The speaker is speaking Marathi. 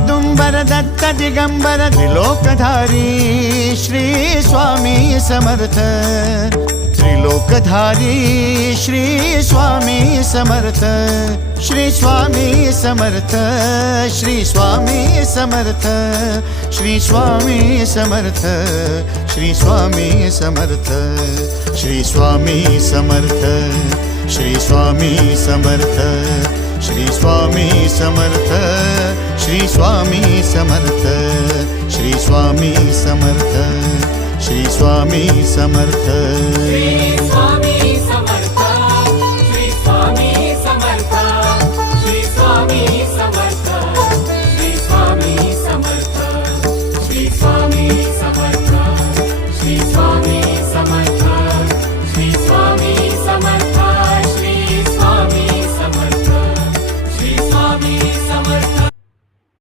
औदुंबर दत्त दिगंबर त्रिलोकधारी श्री स्वामी समर्थ त्रिलोकधारी श्री स्वामी समर्थ श्री स्वामी समर्थ श्री स्वामी समर्थ श्री स्वामी समर्थ श्री स्वामी समर्थ श्री स्वामी समर्थ श्री स्वामी समर्थ श्री स्वामी समर्थ श्री स्वामी समर्थ श्री स्वामी समर्थ श्री स्वामी समर्थ